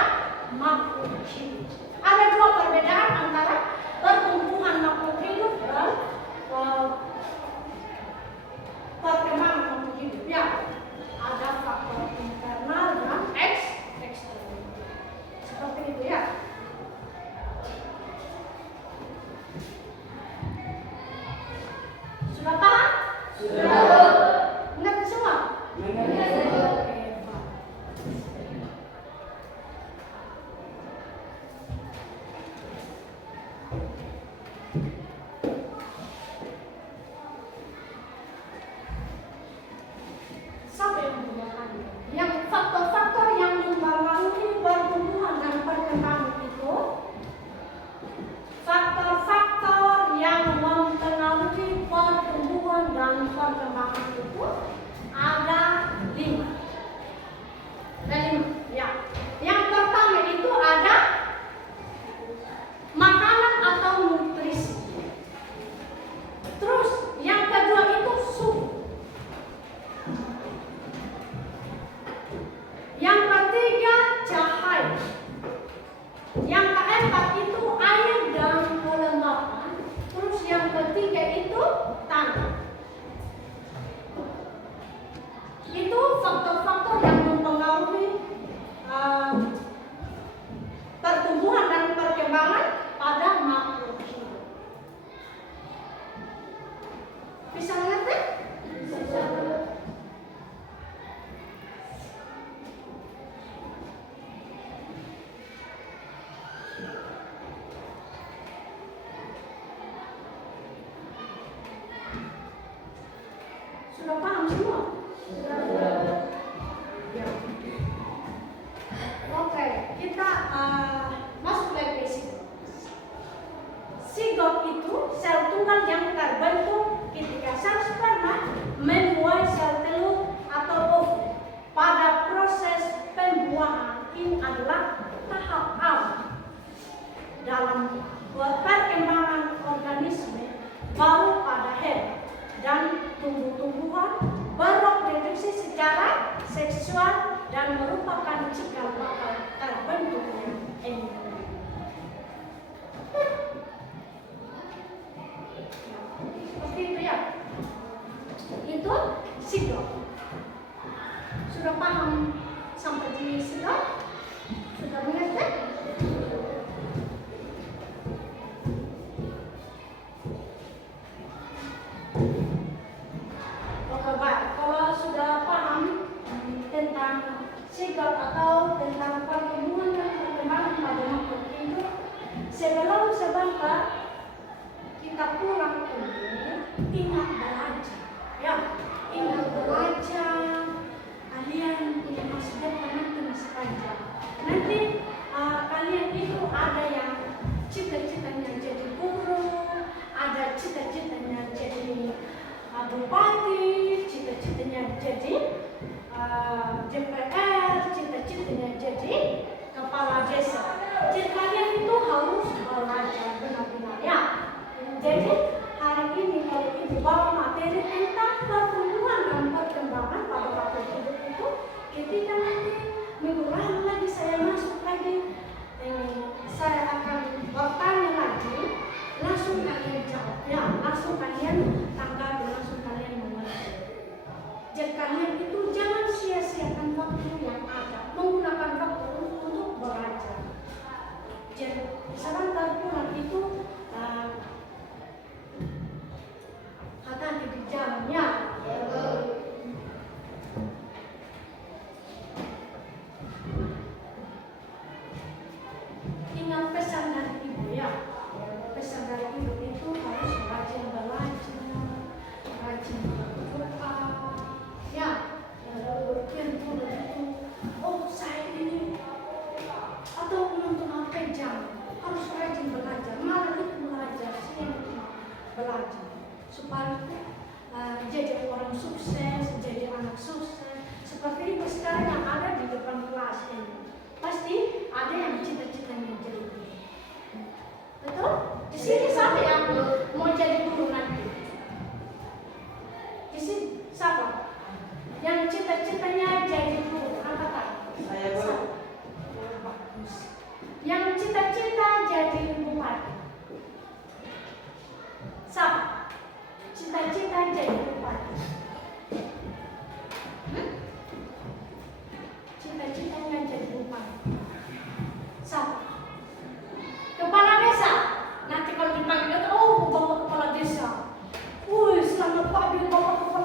makhluk hidup. Ada dua perbedaan antara pertumbuhan makhluk hidup dan perkembangan makhluk hidup. Ya, ada faktor internal dan Ngerti semua? Oke, Pak. Siapa yang membedakan? Yang faktor-faktor yang mempengaruhi pertumbuhan dan perkembangan itu, faktor-faktor yang mempengaruhi pertumbuhan dan perkembangan itu ada 5. Ada 5. Ya. Yang pertama itu ada makanan atau nutrisi. Terus yang kedua itu suhu. Yang ketiga cahaya. Yang keempat itu air dan kelembapan. Terus yang ketiga itu tanah. Itu faktor-faktor yang mempengaruhi pertumbuhan dan perkembangan pada makhluk hidup. Bisa ngerti? Bisa. Sudah paham semua? Ya. Oke, kita masuk lagi ke situ. Zigot itu sel tunggal yang terbentuk ketika sel sperma membuai sel telur atau ovum. Pada proses pembuahan ini adalah tahap awal dalam perkembangan organisme, baru pada hewan dan tumbuh-tumbuhan bereproduksi secara seksual dan merupakan cikal bakal terbentuknya embrion. Seperti itu ya. Itu zigot. Sudah paham sampai di zigot? Sudah mengerti? Oke, baik. Kalau sudah paham tentang zigot atau tentang pertumbuhan dan perkembangan pada makhluk hidup, sebelum sebentar kita pulang ini ingat belajar. Ya, ingat belajar. Kalian punya masa depan nanti masih panjang. Nanti kalian itu ada yang cita-citanya jadi guru, ada cita-citanya jadi bupati, cita-citanya jadi DPR, cita-citanya jadi kepala desa. Jadi kalian itu harus belajar benar-benar ya. Jadi hari ini kalau ibu bawa materi tentang pertumbuhan dan perkembangan pada waktu hidup itu, ketika nanti minggu lalu lagi saya masuk lagi, saya akan bertanya lagi, langsung kalian jawab ya, langsung kalian tanggapi, langsung kalian mengerti. Jadi kalian itu jangan sia-siakan waktu yang ada, menggunakan waktu untuk belajar. Jadi sebentar pulang itu hati-hati di jalannya. Ingat pesan dari ibu ya. Pesan dari ibu itu harus rajin belajar, rajin berdoa. Ya, yang itu, oh saya ini atau menonton HP jam harus rajin belajar. Malah itu belajar, siang itu belajar supaya jadi orang sukses, jadi anak sukses. Seperti ibu sekarang yang ada di depan kelas ini, pasti ada yang cita-citanya jadi guru. Betul? Di sini siapa yang mau jadi guru nanti? Di sini siapa? Yang cita-citanya jadi guru, angkat tangan. Saya guru. Bagus. Yang cita-cita jadi bupati. Siapa? Cita-cita jadi bupati. Cita-citanya jadi bupati. Siapa? Kepala desa. Nanti kalau dipanggil, oh bapak kepala desa. Wih, selamat pagi bapak kepala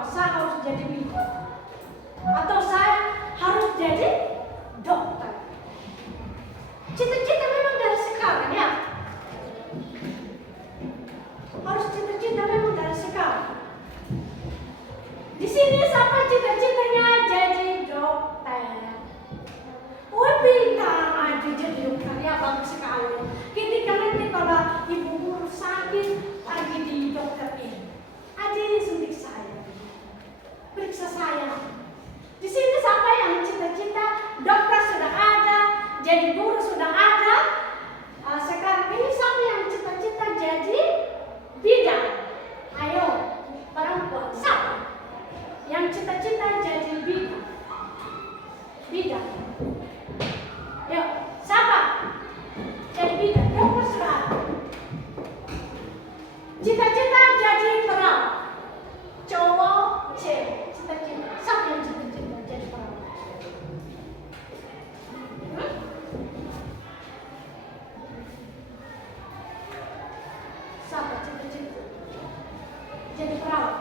bahwa saya harus jadi bidan atau saya harus jadi dokter. Cita-cita memang dari sekarang ya. Harus cita-cita memang dari sekarang. Di sini siapa cita-citanya jadi dokter? Oh, bintang aja jadi dokter ya, bagus sekali. Ketika nanti kalau ibu guru sakit pergi di dokter ini, aja suntik saya, periksa saya. Di sini siapa yang cita-cita dokter sudah ada, jadi guru sudah ada. Sekarang ini siapa yang cita-cita jadi bidan? Ayo, perempuan siapa yang cita-cita jadi bidan? Bidan. Yuk, siapa? Jadi bidan, dokter sudah ada. Cita-cita jadi perawat. Cowok, cewek, cita-cita. Siapa yang cita-cita jadi perawat? Siapa cita-cita jadi perawat?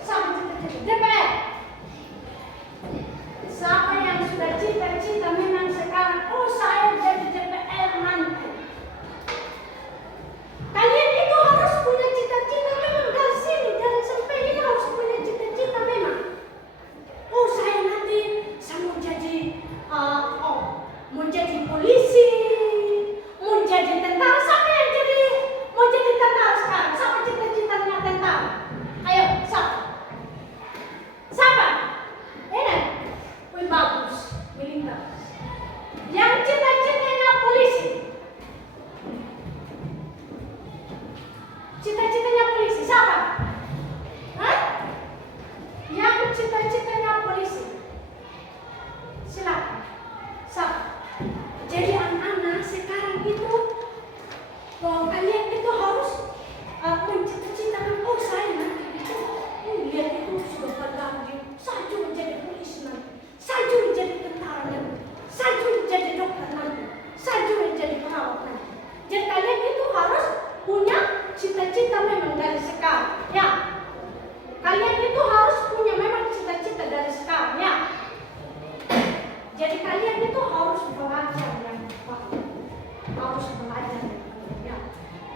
Siapa cita-cita? DPR. Siapa yang sudah cita-cita memang sekarang, oh saya jadi DPR nanti. Kalian itu harus punya cita-cita memang dari sini, dari sampai ini harus punya cita-cita memang. Oh saya nanti saya mau jadi mau jadi polisi, mau jadi tentara. Siapa yang mau jadi tentara sekarang? Siapa cita-citanya tentara? Ayo, siapa? Siapa? Ini, wih bagus, militer. Yang cita-citanya polisi. Cita-citanya polisi, siapa? Hah? Yang cita-citanya polisi. Silakan. Siapa? Jadi anak-anak sekarang itu, kalian itu harus mencita-citakan, oh saya nanti itu, lihat itu sudah bergabung, saya juga jadi polisi nanti, saya juga jadi tentara nanti, saya juga jadi dokter nanti, saya juga jadi perawat nanti. Jadi kalian itu harus punya cita-cita memang dari sekarang, ya. Kalian itu harus punya memang cita-cita dari sekarang, ya. Jadi kalian itu harus belajar yang baik, harus belajar yang baik, ya.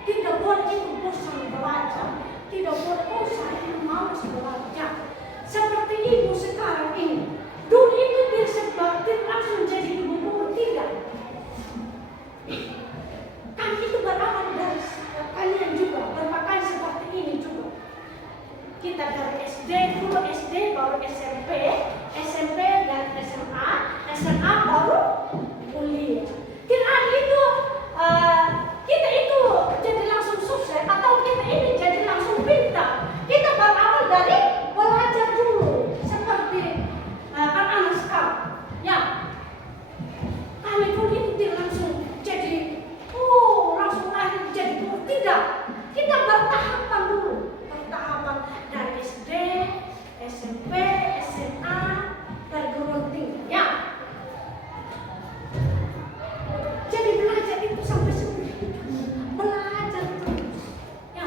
Tidak boleh itu bosan belajar, tidak boleh oh saya malas belajar. Seperti ibu sekarang ini, dulu itu dia langsung jadi ibu guru, tidak. Kan itu berawal dari kalian juga berpakaian seperti ini juga. Kita dari SD, dulu SD, baru SMP, SMP dan SMA, SMA baru kuliah. Kita itu jadi langsung sukses atau kita ini jadi langsung pintar. Kita berawal dari belajar dulu seperti anak-anak sekarang. Ya, kami dulu itu tidak langsung jadi langsung lahir jadi guru, tidak. Kita bertahapan dulu, bertahapan dari SD, SMP, SMA, perguruan tinggi. Ya. Jadi belajar itu sampai seperti itu, belajar terus. Ya.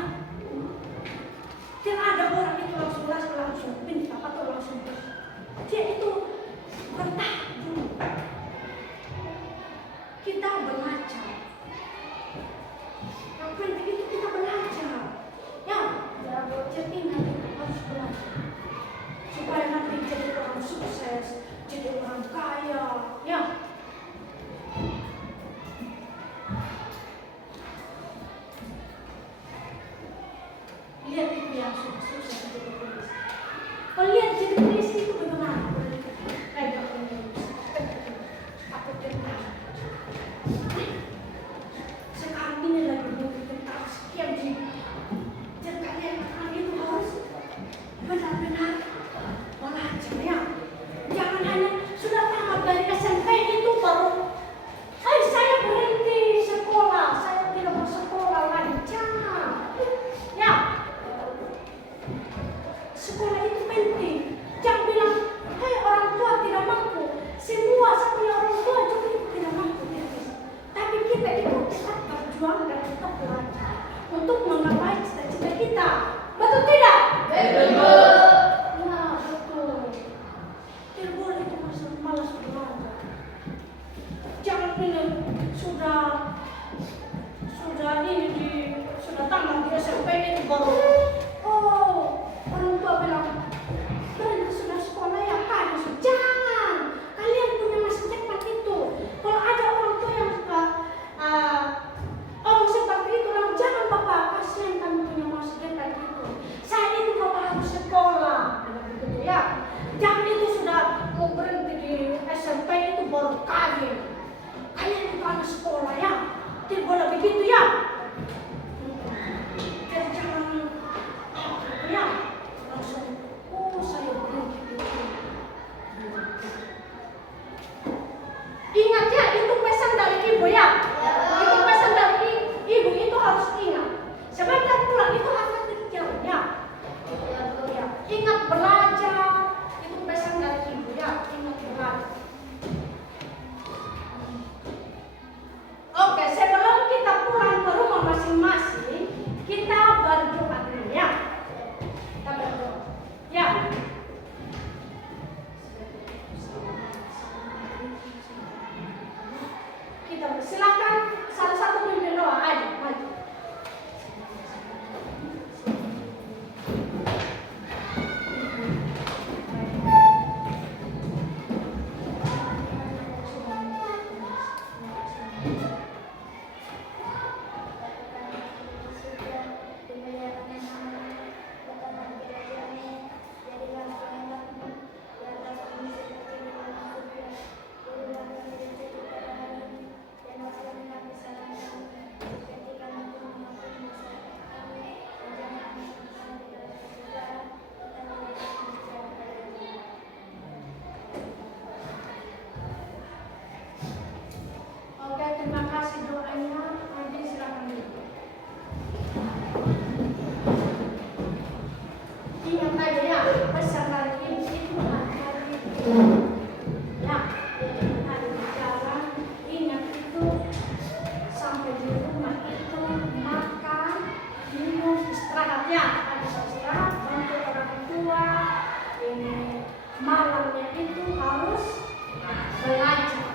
Tidak ada orang itu langsung pintar atau langsung dia itu bertahap dulu. Kita belajar. Yang penting itu kita belajar. Ya, jadi nanti harus belajar. Supaya nanti jadi orang sukses, jadi orang kaya. Ya. Lihat itu yang sukses jadi polisi. Kalau lihat jadi polisi itu bagaimana? Kayak aku tentang. Sekarang ini lagi tentang sekian jiwa. Jadi kalian itu harus benar-benar belajar ya. Jangan hanya sudah tamat dari SMP itu baru saya berhenti sekolah, saya tidak bersekolah lagi. Jangan. Ya. Sekolah Ya, betul. Tidak boleh itu malas belajar. Jangan ini sudah tamat di SMP itu baru orang tua bilang berhenti sudah sekolah ya kan. Jangan, kalian punya masa depan itu. Kalau ada orang tua yang suka omong seperti itu, bilang jangan bapak, kasihan kamu punya masa depan itu. Saya itu bapak harus sekolah, begitu ya. Jangan itu sudah mau berhenti di SMP itu baru kalian itu anak sekolah ya. Tidak boleh begitu ya. Jadi jangan ya langsung saya berhenti itu. Ingat ya, itu pesan dari ibu ya. Itu pesan dari ibu, itu harus ingat. Sebentar pulang itu akan dijalan ya. Ya. Ingat belajar, itu pesan dari ibu ya. Ingat belajar. Oke, sebelum kita pulang ke rumah masing-masing, kita berdoa dulu ya. Kita berdoa. Ya. Kita silakan salah satu pimpin doa aja, maju. Oke, terima kasih doanya. Nanti silakan dulu. Ingat aja ya, pesan dari ini itu hari ya, hari di jalan. Ingat itu sampai di rumah itu makan, minum, istirahat ya. Ada istirahat, bantu orang tua. Ini malamnya itu harus belajar.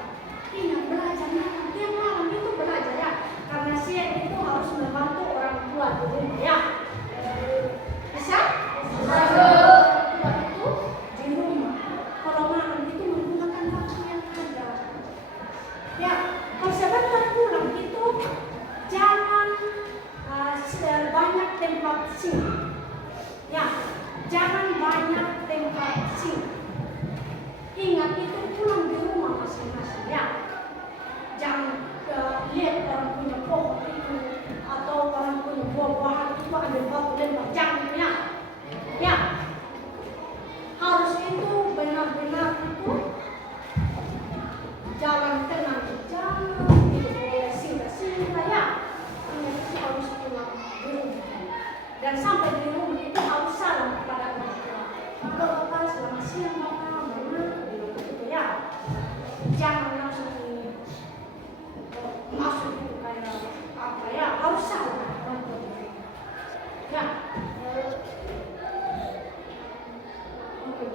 Ingat belajar malam, tiap malam itu belajar ya. Karena siang itu harus membantu orang tua di rumah ya. Bisa? Orang tua itu di rumah. Kalau malam itu menggunakan waktu yang ada. Ya, kalau sebentar pulang itu jangan banyak tempat sing. Ya, jangan banyak tempat sing. Ingat itu pulang di rumah masing-masing ya. Jangan lihat orang punya pohon itu atau orang punya buah-buahan itu ambil batu lempar, jangan ya. Ya, harus itu benar-benar itu jalan tenang, jangan itu boleh singgah-singgah ya. Ingat itu harus pulang di rumah. Dan sampai di rumah itu harus salam kepada orang tua. Bapak, selamat siang bapak, begitu ya. Jangan langsung masuk itu kayak apa ya, harus salah ya. Oke,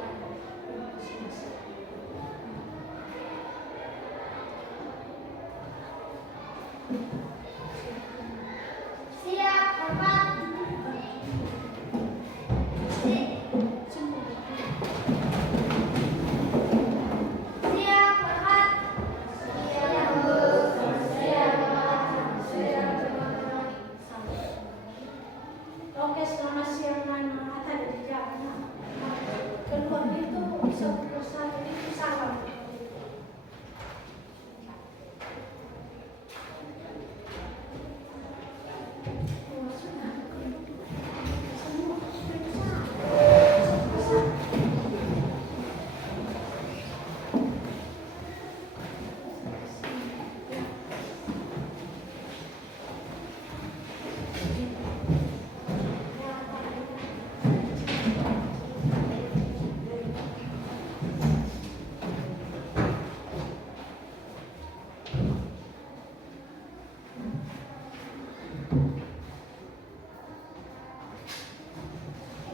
Siap, Bapak. Siap, Bapak. Siap, Bu. Siap, Bapak. Oke, selamat siang Nana. Ada di jalan. Keluar itu bisa berusaha